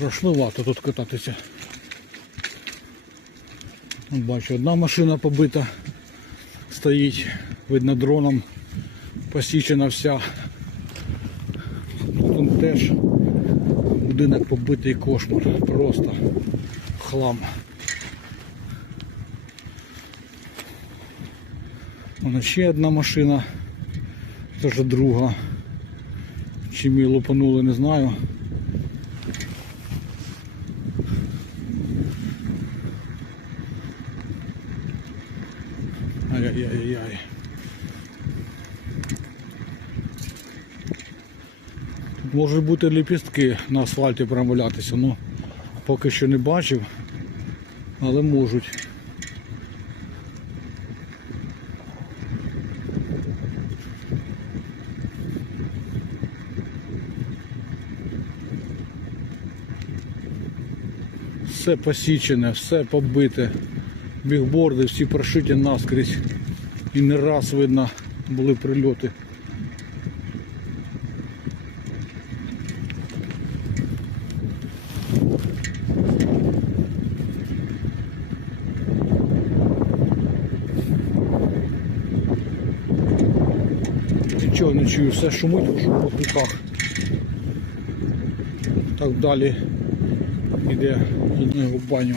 Страшновато тут кататися. Бачу, одна машина побита стоїть, видно дроном посічена вся. Тут теж будинок побитий кошмар. Просто хлам. Вона ще одна машина. Вже друга. Чим її лупанули, не знаю. Ай-яй-яй-яй. Тут можуть бути ліпістки на асфальті промовлятися, ну поки що не бачив, але можуть. Все посічене, все побите. Бігборди всі прошиті наскрізь. І не раз видно були прильоти. Нічого не чую, все шумить в руках. Так далі йде в баню.